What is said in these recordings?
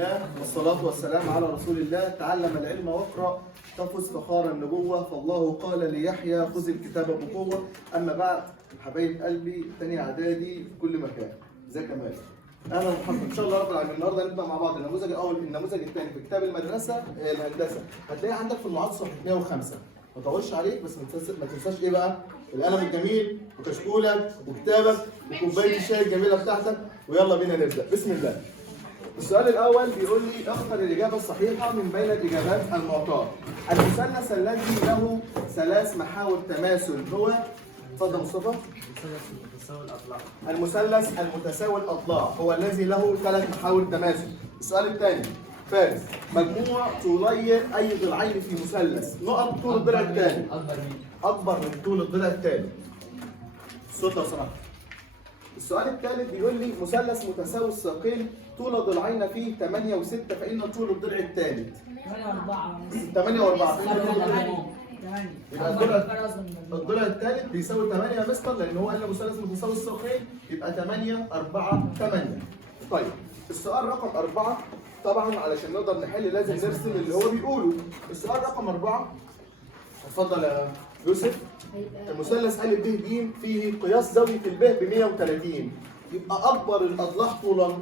الله والصلاة والسلام على رسول الله. تعلم العلم واقرأ تفز فخار النبوة، فالله قال ليحيى خذ الكتاب بقوة. أما بعد، حبايب قلبي تاني إعدادي في كل مكان، ازيك يا مالك؟ أهلا محمد، إن شاء الله رب العالمين. النهارده هنبدأ مع بعض النموذج الأول، النموذج الثاني في كتاب المدرسة الهندسة. هتلاقيه عندك في المعاد صفحة 105. ما تطولش عليك، بس ما تنساش إيه بقى؟ القلم الجميل وكشكولك وكتابك وكوباية الشاي الجميلة بتاعتك، ويلا بينا نبدأ. بسم الله. السؤال الأول بيقول لي اختر الإجابة الصحيحة من بين الإجابات المعطاة. المثلث الذي له ثلاث محاور تماثل هو؟ اتفضل مصطفى. المثلث المتساوي الأضلاع هو الذي له ثلاث محاور تماثل. السؤال الثاني، فارس، مجموع طولي أي ضلعين في مثلث نقط طول الضلع الثاني أكبر من طول الضلع الثاني. الصوت لو سمحت. السؤال الثالث بيقول لي مثلث متساوي الساقين طول ضلعين فيه 8 و6، فإن طول الضلع الثالث 8 و4. يبقى الضلع الثالث بيساوي 8 يا مستر، لأن هو قال لي مثلث متساوي الساقين، يبقى 8 4 8. طيب السؤال رقم 4، طبعا علشان نقدر نحل لازم نرسم اللي هو بيقوله. السؤال رقم 4، اتفضل يا يوسف. المثلث أ ب ج فيه قياس زاوية الب ب 130، يبقى أكبر الأضلاع طولا.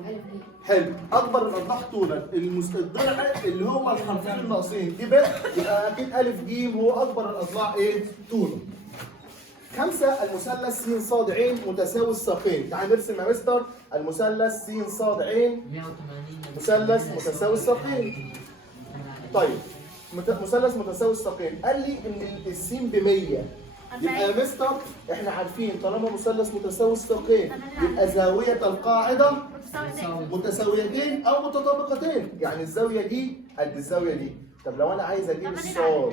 حلو، أكبر الأضلاع طولا الضلع اللي هو الحرفين الناقصين دي ب، يبقى أكيد أ ج هو أكبر الأضلاع إيه؟ طولا. 5، المثلث س ص ع متساوي الساقين. تعال نرسم يا مستر المثلث س ص ع مثلث متساوي الساقين. طيب مثلث متساوي الساقين، قال لي ان السين ب 100، يبقى يا مستر احنا عارفين طالما مثلث متساوي الساقين يبقى زاوية القاعدة متساويتين او متطابقتين، يعني الزاوية دي قد الزاوية دي. طب لو انا عايز اجيب الصاد،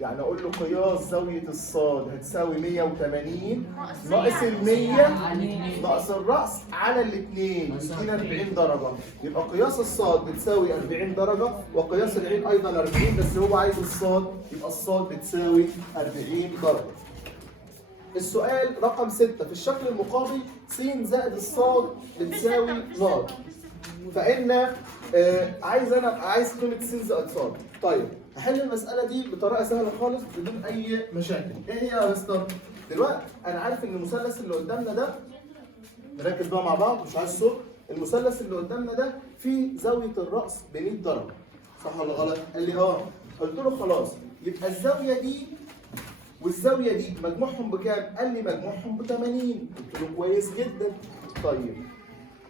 يعني اقول له قياس زاوية الصاد هتساوي 180 ناقص ال 100 ناقص الرأس على الاثنين، يدينا 40 درجة. يبقى قياس الصاد بتساوي 40 درجة، وقياس العين أيضا 40، بس هو عايز الصاد، يبقى الصاد بتساوي 40 درجة. السؤال رقم 6، في الشكل المقابل س زائد الصاد بتساوي ن، فإن عايز قيمة س زائد صاد. طيب هحل المسألة دي بطريقة سهلة خالص بدون أي مشاكل. إيه هي يا مستر؟ دلوقتي أنا عارف إن المثلث اللي قدامنا ده، نركز بقى مع بعض مش عايز صوت. المثلث اللي قدامنا ده فيه زاوية الرأس ب 100 درجة، صح ولا غلط؟ قال لي آه. قلت له خلاص، يبقى الزاوية دي والزاوية دي مجموعهم بكام؟ قال لي مجموعهم ب 80. قلت له كويس جدا. طيب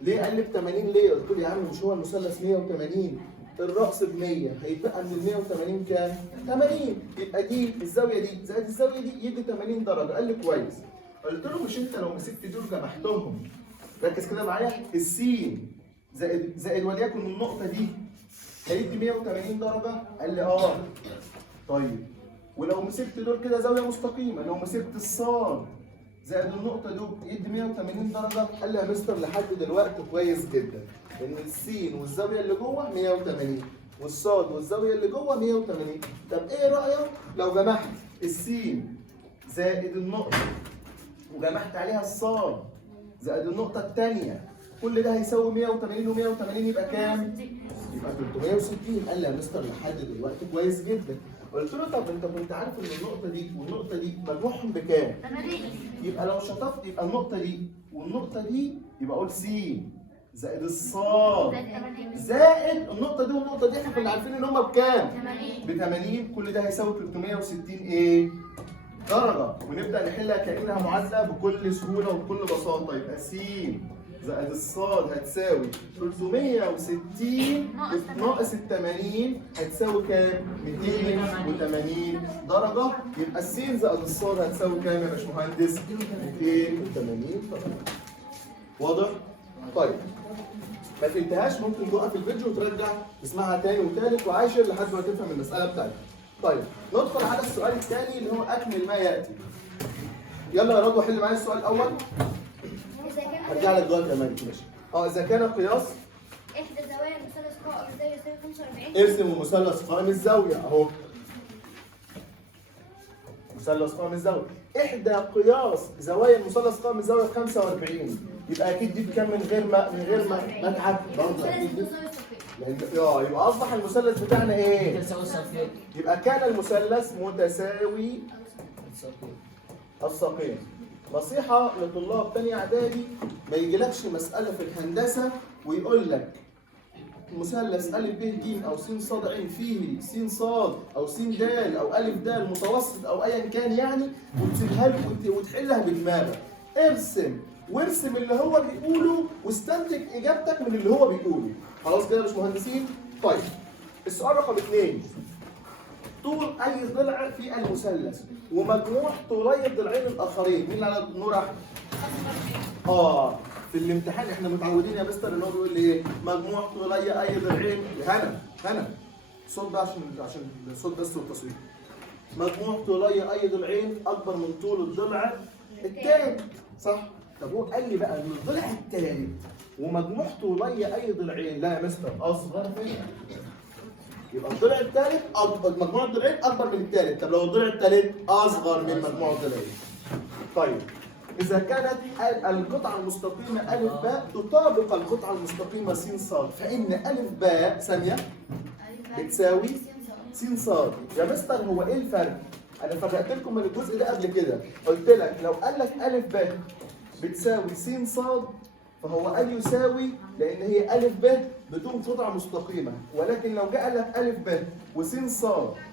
ليه قال لي ب 80 ليه؟ قلت له يا عم مش هو المثلث 180 الرأس ب 100، هيتبقى من ال 180 كام؟ 80. يبقى دي الزاوية دي زائد الزاوية دي يدي 80 درجة. قال لي كويس. قلت له مش انت لو مسكت دول جمعتهم، ركز كده معايا، السين زائد وليكن النقطة دي هيدي 180 درجة؟ قال لي اه. طيب ولو مسكت دول كده زاوية مستقيمة، لو مسكت الصاد زائد النقطة دول يدي 180 درجة؟ قال لي يا مستر لحد دلوقتي كويس جدا، إن السين والزاوية اللي جوه 180 والصاد والزاوية اللي جوه 180. طب إيه رأيك لو جمعت السين زائد النقطة وجمعت عليها الصاد زائد النقطة الثانية، كل ده هيساوي 180 و180 يبقى كام؟ يبقى 360. قال لي يا مستر لحد دلوقتي كويس جدا. قلت له طب انت كنت عارف ان النقطة دي والنقطة دي مجموعهم بكام؟ 80. يبقى لو شطفت يبقى النقطة دي والنقطة دي يبقى اقول س زائد الصاد زائد النقطة دي والنقطة دي، احنا كنا عارفين ان هم بكام؟ ب 80. كل ده هيساوي 360 ايه؟ درجة. ونبدأ نحلها كأنها معادلة بكل سهولة وبكل بساطة. يبقى س زائد الصاد هتساوي 360 ناقص ال 80 هتساوي كام؟ 280 درجة. يبقى السين زائد الصاد هتساوي كام يا باشمهندس؟ 280 درجة. واضح؟ طيب ما فهمتهاش ممكن توقف الفيديو وترجع تسمعها تاني وتالت وعاشر لحد ما تفهم المسألة بتاعتك. طيب ندخل على السؤال الثاني اللي هو أكمل ما يأتي. يلا يا رضوى حل معايا السؤال الأول. هرجع لك دلوقتي يا مالك. ماشي. إذا كان قياس إحدى زوايا المثلث قائم الزاوية يساوي 45. ارسم المثلث قائم الزاوية أهو. مثلث قائم الزاوية. إحدى قياس زوايا المثلث قائم الزاوية 45، يبقى أكيد دي بكام من غير ما أتعب؟ برضه أكيد دي لان يبقى اصبح المثلث بتاعنا ايه؟ تساوي الساقين. يبقى كان المثلث متساوي الساقين. نصيحة لطلاب تانية إعدادي، ما يجيلكش مسألة في الهندسة ويقول لك مثلث أ ب ج أو س ص ع فيه س ص أو س د أو أ د متوسط أو أيا كان يعني، وتسيبها له وتحلها بدماغك. ارسم وارسم اللي هو بيقوله واستنتج إجابتك من اللي هو بيقوله. خلاص كده يا باشمهندسين؟ طيب السؤال رقم 2، طول اي ضلع في المثلث ومجموع طولي الضلعين الاخرين. مين اللي على نور احمد؟ في الامتحان احنا متعودين يا مستر ان هو بيقول لي ايه؟ مجموع طولي اي ضلعين. هنا الصوت ده عشان الصوت بس والتصوير. مجموع طولي اي ضلعين اكبر من طول الضلع الثالث، صح؟ طب هو قال لي بقى ان الضلع الثالث ومجموع طولي اي ضلعين لا يا مستر اصغر منه. يبقى الضلع الثالث مجموع الضلعين اكبر من الثالث. طب لو الضلع الثالث اصغر من مجموع الضلعين. طيب اذا كانت القطعه المستقيمه ا ب تطابق القطعه المستقيمه س ص، فان ا ب ثانيه بتساوي س ص. يا مستر هو ايه الفرق؟ انا فرقت لكم من الجزء ده قبل كده، قلت لك لو قال لك ا ب بتساوي س ص فهو ا يساوي، لان هي ا ب بدون قطعه مستقيمه، ولكن لو جاء لك ا ب وس ص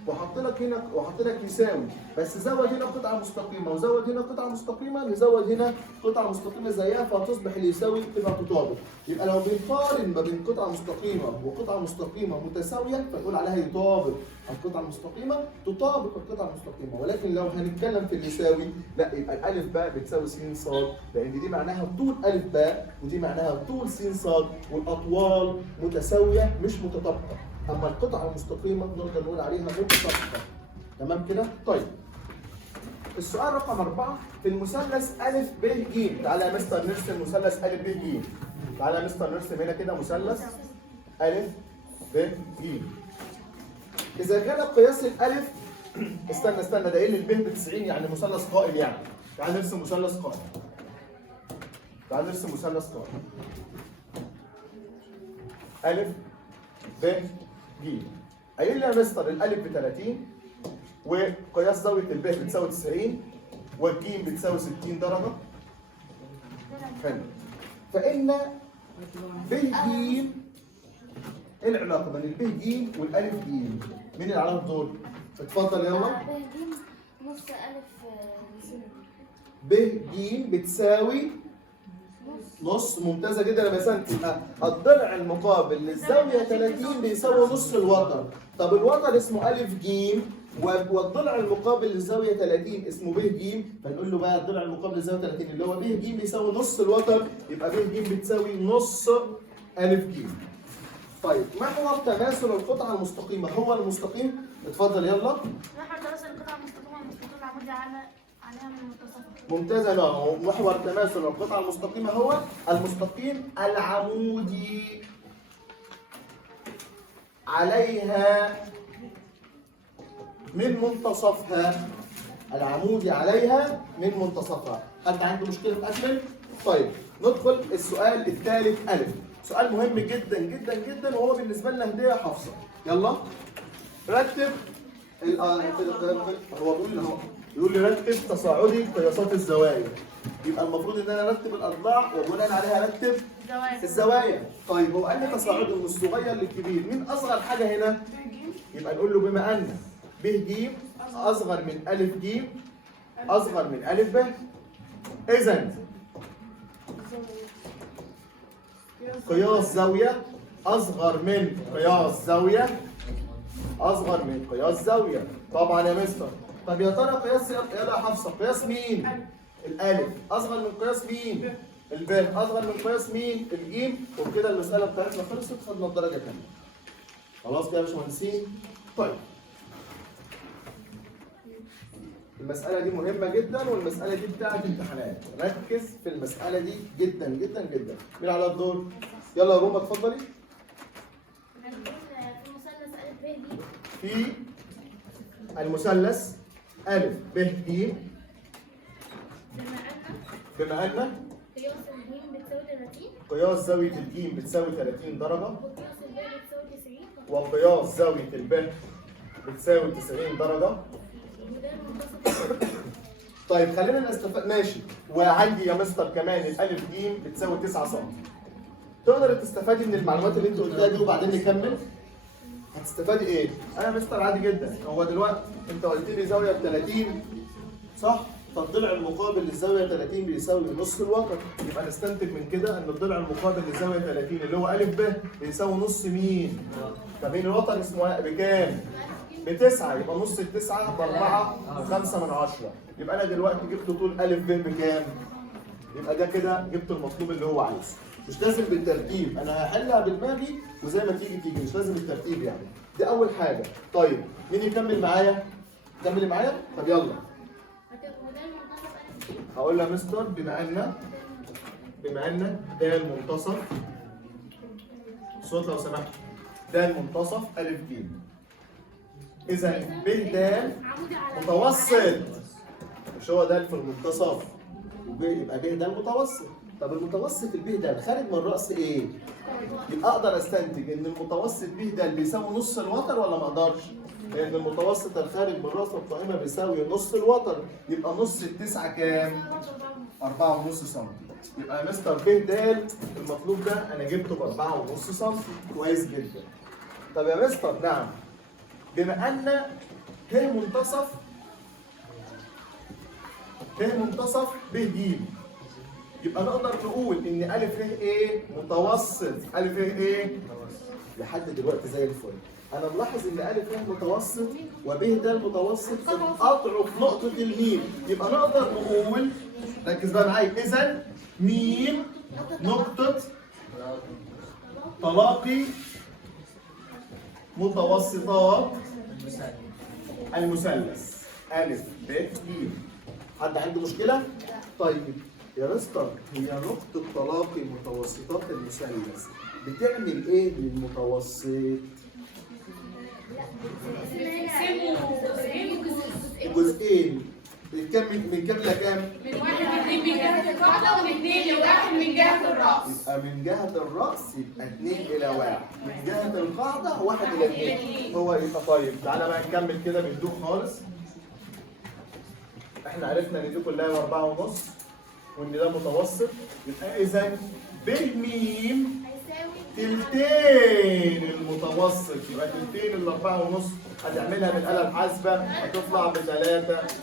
وحط لك هنا وحط لك يساوي، بس زود هنا قطعه مستقيمه وزود هنا قطعه مستقيمه، نزود هنا قطعه مستقيمه زيها فهتصبح اللي يساوي تبقى تطابق. يبقى لو بنقارن ما بين قطعه مستقيمه وقطعه مستقيمه متساويه فنقول عليها يطابق القطعه المستقيمه تطابق القطعه المستقيمه، ولكن لو هنتكلم في اليساوي لا، يبقى الالف باء بتساوي س ص، لان دي معناها طول الف باء ودي معناها طول س ص، والاطوال متساويه مش متطابقه. اما القطعه المستقيمه نقدر نقول عليها متطابقه. تمام كده؟ طيب السؤال رقم 4 في المثلث ا ب ج. تعالى يا مستر نرسم مثلث ا ب ج. تعالى يا مستر نرسم هنا كده مثلث ا ب ج. اذا كان قياس الالف استنى ده ايه الب ب 90 يعني مثلث قائم يعني. تعالى نرسم مثلث قائم. تعالى نرسم مثلث قائم. ا ب ج. قايل لي يا مستر الالف ب 30 وقياس زاويه الب بتساوي 90 والجيم بتساوي 60 درجه. حلو. فان ب ج ايه العلاقه بين الب ج والالف ج؟ مين العلاقه دول؟ اتفضل يلا. ب ج نص ألف س. ب ج بتساوي نص. ممتازه جدا يا بسنت. يبقى الضلع المقابل للزاويه 30 بيساوي نص الوتر. طب الوتر اسمه ا ج والضلع المقابل للزاويه 30 اسمه ب ج، فنقول له بقى الضلع المقابل للزاويه 30 اللي هو ب ج بيساوي نص الوتر، يبقى ب ج بتساوي نص ا ج. طيب محور تماثل القطعه المستقيمه هو المستقيم. اتفضل يلا. محور تماثل القطعة المستقيمة والمستطيل العمودي عليها من المنتصف. ممتازة. لا، محور تماثل القطعة المستقيمة هو المستقيم العمودي عليها من منتصفها. العمودي عليها من منتصفها. حد عنده مشكلة أكمل؟ طيب ندخل السؤال الثالث ألف. سؤال مهم جدا جدا جدا وهو بالنسبة لنا هدية حافظة. يلا رتب هو بيقول لي رتب تصاعدي قياسات الزوايا. يبقى المفروض ان انا ارتب الاضلاع وبناء عليها ارتب الزوايا. طيب هو قال لي تصاعده من الصغير للكبير، مين اصغر حاجه هنا؟ يبقى نقول له بما ان ب ج اصغر من ا ج اصغر من ا ب، اذا قياس زاويه اصغر من قياس زاويه اصغر من قياس زاويه. طبعا يا مستر. طب يا ترى قياس يلا حفصه قياس مين؟ الالف اصغر من قياس مين؟ الب اصغر من قياس مين؟ الجيم. وبكده المساله بتاعتنا خلصت، خدنا الدرجه كامله. خلاص كده يا باشمهندسين؟ طيب المساله دي مهمه جدا والمساله دي بتاعت امتحانات، ركز في المساله دي جدا جدا جدا. مين على الدور؟ يلا يا روما اتفضلي. في المثلث ا ب ج بما ان قياس الجيم بتساوي 30 قياس زاويه الجيم بتساوي 30 درجه وقياس الب بتساوي وقياس زاوية الب بتساوي 90 درجة. طيب خلينا نستفاد ماشي، وعندي يا مستر كمان الألف ج بتساوي 9 سم. تقدر تستفادي من المعلومات اللي انت قلتها دي وبعدين نكمل؟ هتستفادي ايه؟ انا يا مستر عادي جدا، هو دلوقتي انت قلت لي زاويه ب 30 صح؟ فالضلع المقابل للزاويه 30 بيساوي نص الوتر، يبقى نستنتج من كده ان الضلع المقابل للزاويه 30 اللي هو ا ب بيساوي نص مين؟ طب الوتر اسمه بكام؟ ب9، يبقى نص ال9 ب4.5، يبقى انا دلوقتي جبت طول ا ب بكام؟ يبقى ده كده جبت المطلوب اللي هو عايزه. مش لازم بالترتيب، انا هحلها بدماغي وزي ما تيجي مش لازم بالترتيب يعني. دي اول حاجه. طيب مين يكمل معايا؟ كملي معايا؟ طب يلا. هقول له يا مستر بما ان ده المنتصف، صوت لو سمحت، ده المنتصف ا ج، اذا ب د متوسط، مش هو ده في المنتصف يبقى ب ده المتوسط. طب المتوسط الب ده خارج من راس ايه؟ يبقى اقدر استنتج ان المتوسط ب ده بيساوي نص الوتر ولا ما اقدرش؟ لان المتوسط الخارج من راس القائمه بيساوي نص الوتر، يبقى نص ال9 كام؟ 4.5 سم. يبقى يا مستر ب د المطلوب ده انا جبته ب4.5 سم، كويس جدا. طب يا مستر نعم، بما ان ه منتصف ب ج، يبقى نقدر نقول ان ا ه ايه؟ متوسط. ا ه ايه؟ لحد دلوقتي زي الفل. انا ملاحظ ان ا ه متوسط وب د المتوسط قطعه في نقطه الميم، يبقى نقدر نقول، ركز بقى معايا، اذا ميم نقطه تلاقي متوسطات المثلث ا ب ج. حد عنده مشكله؟ طيب يا مستر، هي نقطة تلاقي متوسطات المثلث بتعمل ايه للمتوسط؟ جزئين. من كام لكام؟ من 1 ل2 من جهة القاعدة ومن 2 ل1 من جهة الرأس. يبقى من جهة الرأس يبقى 2 إلى 1، من جهة القاعدة 1 إلى 2. هو يبقى طيب تعالى بقى نكمل كده بهدوء خالص. احنا عرفنا ان دي كلها 4.5 وان ده متوسط، يبقى اذا ب م تلتين المتوسط، يبقى تلتين ال 4.5 هتعملها بالآلة الحاسبة هتطلع ب3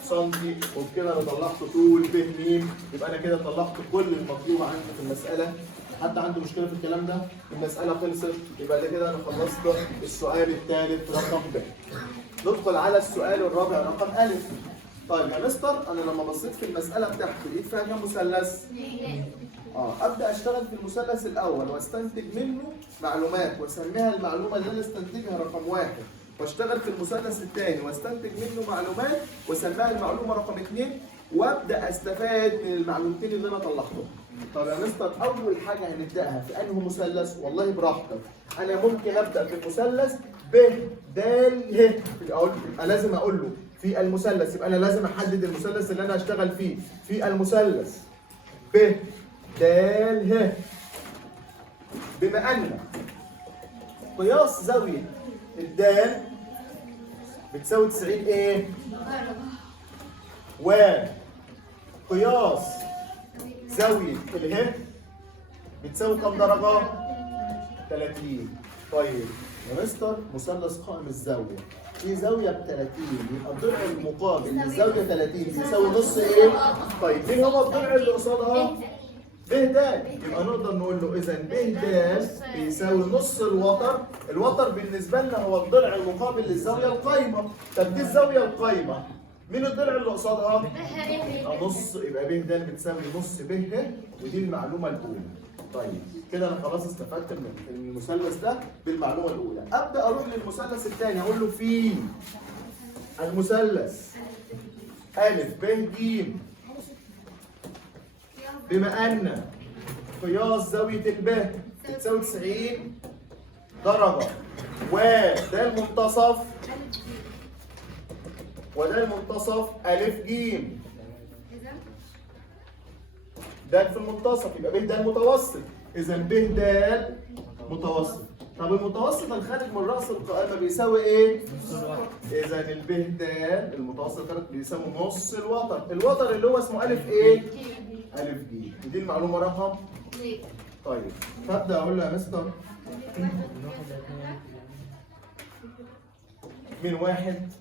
سم، وبكده انا طلعت طول ب م، يبقى انا كده طلعت كل المطلوب عندي في المسألة. حد عنده مشكلة في الكلام ده؟ المسألة خلصت، يبقى ده كده انا خلصت السؤال الثالث رقم ب. ندخل على السؤال الرابع رقم أ. طيب يا مستر، انا لما بصيت في المسألة بتاعتي لقيت فيها كام مثلث؟ ابدا اشتغل في المثلث الاول واستنتج منه معلومات واسميها المعلومه اللي انا استنتجها رقم 1، واشتغل في المثلث الثاني واستنتج منه معلومات واسميها المعلومه رقم 2، وابدا استفاد من المعلومتين اللي انا طلعتهم. طب يا مستر، اول حاجه هنبداها في انه مثلث؟ والله براحتك، انا ممكن ابدا في المثلث ب د ه، يبقى لازم اقول له في المثلث، يبقى انا لازم احدد المثلث اللي انا هشتغل فيه. في المثلث ب د ه، بما ان قياس زاويه الدال بتساوي 90 ايه؟ وقياس زاويه اله بتساوي كام درجه؟ 30. طيب يا مستر، مثلث قائم الزاويه في زاويه ب 30، يبقى الضلع المقابل للزاويه 30 بيساوي نص ايه؟ طيب مين هو الضلع اللي قصادها؟ ب د، يبقى نقدر نقول له اذا ب د بيساوي نص الوتر. الوتر بالنسبه لنا هو الضلع المقابل للزاويه القايمه. طب دي الزاويه القايمه، مين الضلع اللي قصادها؟ يبقى نص، يبقى ب د بتساوي نص ب ه، ودي المعلومه الاولى. طيب كده انا خلاص استفدت من المثلث ده بالمعلومه الاولى. ابدا اروح للمثلث الثاني، اقول له في المثلث ا ب ج، بما ان قياس زاويه الب بتساوي 90 درجه وده المنتصف ا ج، ده في المنتصف، يبقى ب د متوسط، اذا ب د متوسط. طب المتوسط الخارج من راس القائمه بيساوي ايه؟ اذا الب د المتوسط الخارج بيساوي نص الوتر، الوتر اللي هو اسمه الف ايه؟ الف ج. دي المعلومه رقم. طيب فابدا اقول له يا مستر من 1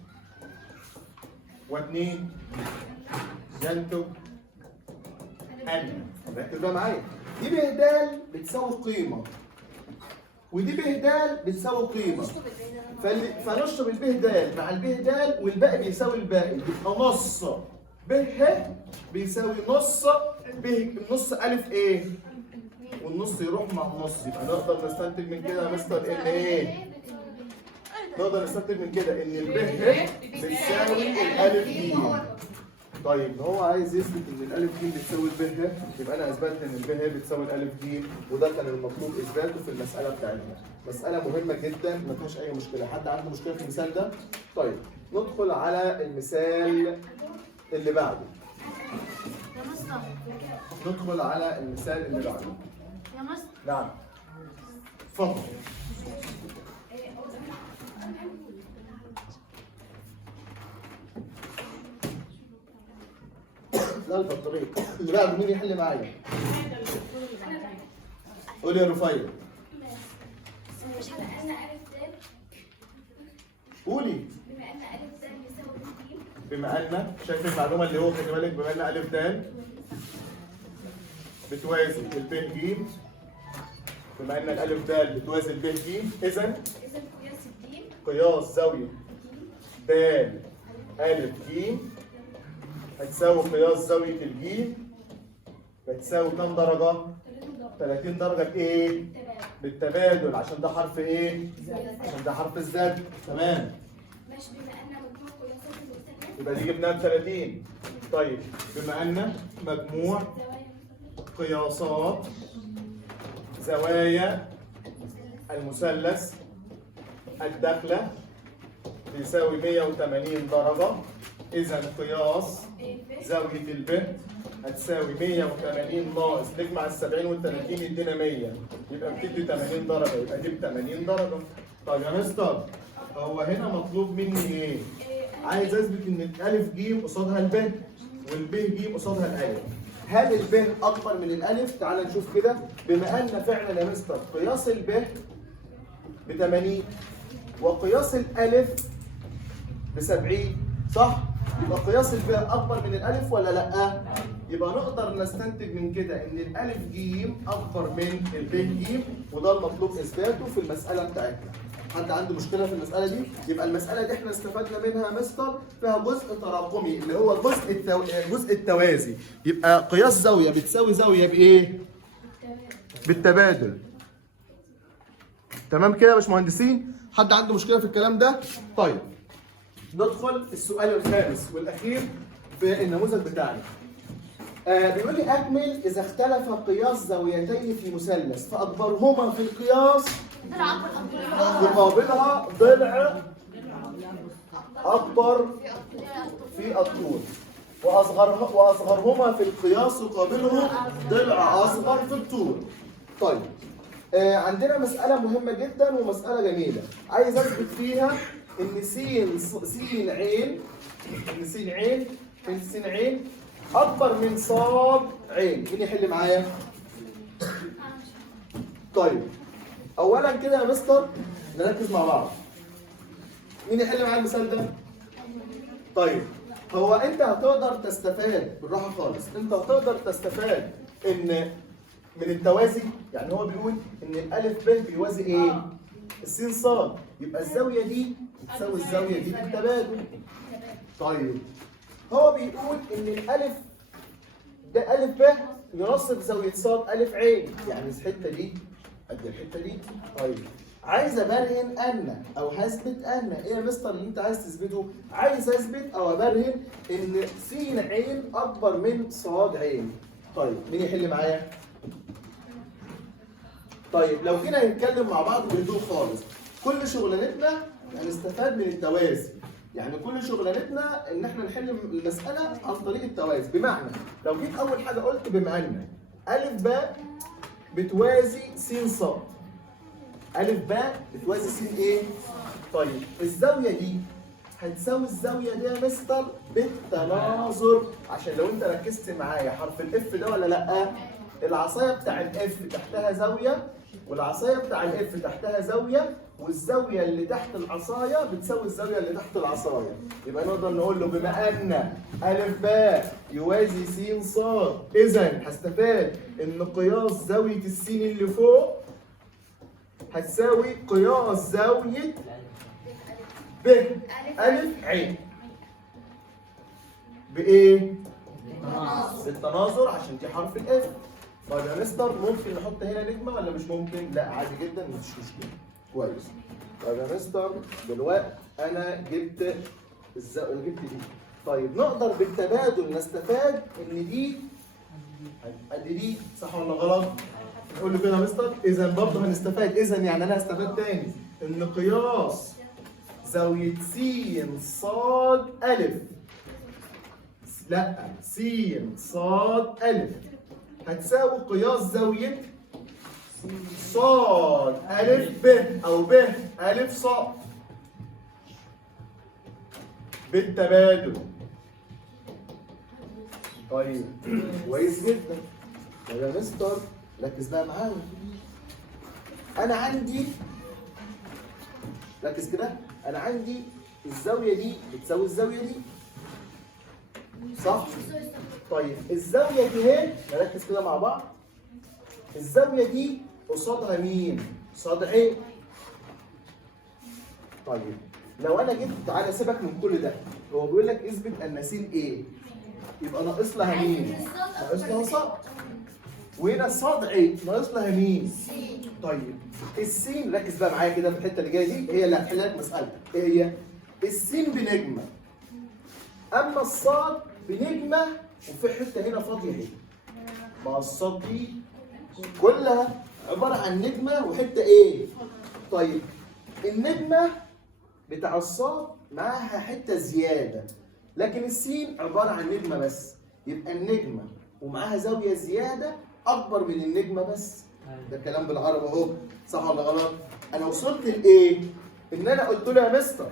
و2 ينتج ان. ركز بقى معايا، دي ب د بتساوي قيمه ودي ب د بتساوي قيمه، فنشطب الب د مع الب د والباقي بيساوي الباقي، يبقى نص ب ه بيساوي نص ب نص الف ايه؟ والنص يروح مع النص، يبقى نقدر نستنتج من كده يا مستر ان ايه؟ نقدر نستنتج من كده ان الب ه بتساوي الالف ج. طيب هو عايز يثبت ان الالف ج بتساوي الب ه، يبقى انا اثبتت ان الب ه بتساوي الالف ج، وده كان المطلوب اثباته في المساله بتاعتنا. مساله مهمه جدا ما فيهاش اي مشكله. حد عنده مشكله في المثال ده؟ طيب ندخل على المثال اللي بعده. يا مستر ندخل على المثال اللي بعده. يا مستر نعم اتفضل. لا البطارية اللي بعده مين يحل معايا؟ قول يا رفيع. مش بما ان الف د قولي. بما ان الف د بيساوي ج. بما ان شايف المعلومة اللي هو خلي بالك، بما ان ألف د بتوازي الب ج، بما ان الألف د بتوازي الب ج، إذا اذا قياس الدين قياس زاوية د ألف ج هتساوي قياس زاوية الج بتساوي كام درجة؟ 30 درجة ايه؟ بالتبادل، عشان ده حرف ايه؟ عشان ده حرف الزد. تمام. ماشي. بما ان مجموع قياسات المثلث يبقى دي جبناها ب 30. طيب بما ان مجموع قياسات زوايا المثلث الداخلة بيساوي 180 درجة، إذا قياس زاوية الب هتساوي 180 ناقص نجمع ال 70 وال 30 يدينا 100، يبقى بتدي 80 درجة، يبقى دي ب 80 درجة. طيب يا مستر هو هنا مطلوب مني ايه؟ عايز اثبت ان الالف ج قصادها الب والب ج قصادها الالف. هل الب اكبر من الالف؟ تعال نشوف كده. بما ان فعلا يا مستر قياس الب ب 80 وقياس الالف ب 70 صح؟ يبقى قياس الب اكبر من الالف ولا لا؟ يبقى نقدر نستنتج من كده ان الالف ج اكبر من الب ج، وده المطلوب اثباته في المساله بتاعتنا. حد عنده مشكله في المساله دي؟ يبقى المساله دي احنا استفدنا منها يا مستر فيها جزء تراكمي اللي هو الجزء التوازي. يبقى قياس زاويه بتساوي زاويه بايه؟ بالتبادل. تمام كده يا باشمهندسين؟ حد عنده مشكله في الكلام ده؟ طيب ندخل السؤال الخامس والاخير في النموذج بتاعنا. بيقول لي اكمل اذا اختلف قياس زاويتين في مثلث فاكبرهما في القياس يقابلها ضلع اكبر في الطول، واصغرهما في القياس يقابله ضلع اصغر في الطول. طيب عندنا مسألة مهمة جدا ومسألة جميلة، عايز اثبت فيها ان س عين اكبر من ص عين. مين يحل معايا؟ طيب اولا كده يا مستر نركز مع بعض. مين يحل معايا المثال ده؟ طيب هو انت هتقدر تستفاد بالراحه خالص، انت هتقدر تستفاد ان من التوازي، يعني هو بيقول ان الالف ب بيوازي ايه؟ السين صاد، يبقى الزاويه دي بتساوي الزاويه دي بالتبادل. طيب هو بيقول ان الالف ده الف ب ينصف زاويه صاد الف عين، يعني الحته دي قد الحته دي. طيب عايز ابرهن ان او هثبت ان ايه يا مستر اللي انت عايز تثبته؟ عايز اثبت او ابرهن ان س عين اكبر من صاد عين. طيب مين يحل معايا؟ طيب لو جينا نتكلم مع بعض بهدوء خالص، كل شغلانتنا هنستفاد من التوازي، يعني كل شغلانتنا ان احنا نحل المساله عن طريق التوازي. بمعنى لو جيت اول حاجه قلت بما ان الف ب بتوازي س ص، ألف باء بتوازي س إيه؟ طيب الزاوية دي هتساوي الزاوية دي يا مستر بالتناظر، عشان لو أنت ركزت معايا حرف الإف ده ولا لأ؟ العصاية بتاع الإف تحتها زاوية، والعصاية بتاع الإف تحتها زاوية، والزاوية اللي تحت العصاية بتساوي الزاوية اللي تحت العصاية. يبقى نقدر نقول له بما أن ألف باء يوازي س ص، إذا هستفاد إن قياس زاوية السين اللي فوق هتساوي قياس زاوية ب ألف عين. بإيه؟ بالتناظر عشان دي حرف الإف. طيب يا مستر ممكن نحط هنا نجمة ولا مش ممكن؟ لا عادي جدا مفيش مشكلة. كويس. طيب يا مستر دلوقتي أنا جبت جبت دي. طيب نقدر بالتبادل نستفاد إن دي قد دي صح ولا غلط؟ نقول له كده يا مستر إذا برضه هنستفاد، إذا يعني أنا هستفاد تاني إن قياس زاوية س ص ألف، لا س ص ألف هتساوي قياس زاوية ص ألف ب أو ب ألف ص بالتبادل. طيب كويس جدا. طيب يا مستر ركز بقى معايا. أنا عندي ركز كده، أنا عندي الزاوية دي بتساوي الزاوية دي صح؟ طيب الزاوية دي اهي نركز كده مع بعض. الزاوية دي قصادها مين؟ قصاد عين. طيب لو أنا جبت تعالى سيبك من كل ده، هو بيقول لك اثبت أن س إيه؟ يبقى ناقص لها مين؟ ناقص لها صاد. وهنا الصاد عين ناقص لها مين؟ طيب السين ركز بقى معايا كده في الحتة اللي جاية دي هي اللي هتحل لك مسألتك. إيه هي؟ السين بنجمة. أما الصاد بنجمة وفي حتة هنا فاضية اهي. ما الصاد دي كلها عبارة عن نجمة وحتة إيه؟ طيب النجمة بتاع الصاد معاها حتة زيادة، لكن السين عبارة عن نجمة بس، يبقى النجمة ومعاها زاوية زيادة أكبر من النجمة بس. ده كلام بالعربي أهو، صح ولا غلط؟ أنا وصلت لإيه؟ إن أنا قلت له يا مستر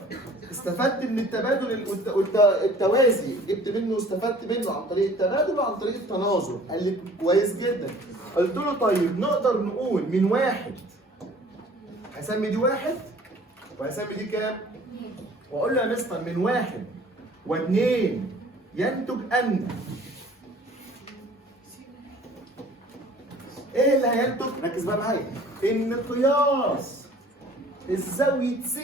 استفدت من التبادل التوازي، جبت منه واستفدت منه عن طريق التبادل وعن طريق التناظر. قال لي كويس جدا. قلت له طيب نقدر نقول من واحد هسمي دي واحد وهسمي دي كام؟ واقول له يا مستر من واحد واثنين ينتج ان ايه اللي هينتج؟ ركز بقى معايا. ان قياس الزاوية س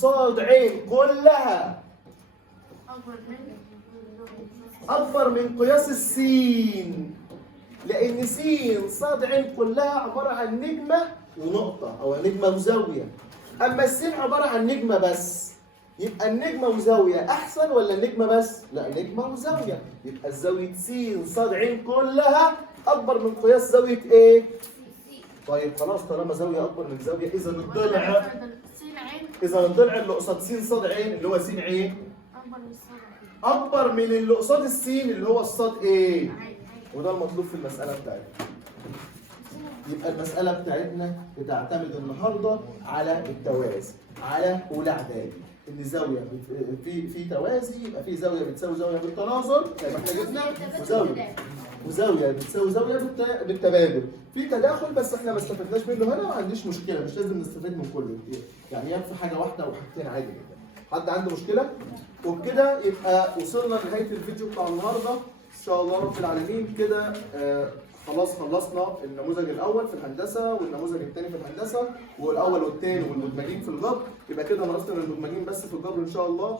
ص عين كلها أكبر من قياس السين، لأن س ص عين كلها عبارة عن نجمة ونقطة أو نجمة وزاوية، أما السين عبارة عن نجمة بس. يبقى النجمة وزاوية أحسن ولا النجمة بس؟ لا نجمة وزاوية. يبقى الزاوية س ص عين كلها أكبر من قياس زاوية إيه؟ طيب خلاص طالما زاوية أكبر من زاوية إذا الضلع اللي قصاد س ص عين اللي هو س عين أكبر من اللي قصاد السين اللي هو الصاد إيه؟ وده المطلوب في المسألة بتاعتنا. يبقى المسألة بتاعتنا بتعتمد النهارده على التوازي، على أولى إعدادي. إن زاوية في توازي يبقى في زاوية بتساوي زاوية بالتناظر زي ما احنا جبنا، وزاوية بتساوي زاوية بالتبادل. في تداخل بس احنا ما استفدناش منه هنا، ما عنديش مشكلة، مش لازم نستفاد من كله، يعني يكفي حاجة واحدة أو حاجتين عادي جدا. حد عنده مشكلة؟ وبكده يبقى وصلنا لنهاية الفيديو بتاع النهارده إن شاء الله رب العالمين. كده خلاص خلصنا النموذج الأول في الهندسة والنموذج الثاني في الهندسة والأول والثاني والمدمجين في الجبر. يبقى كده ناقصنا المدمجين بس في الجبر إن شاء الله.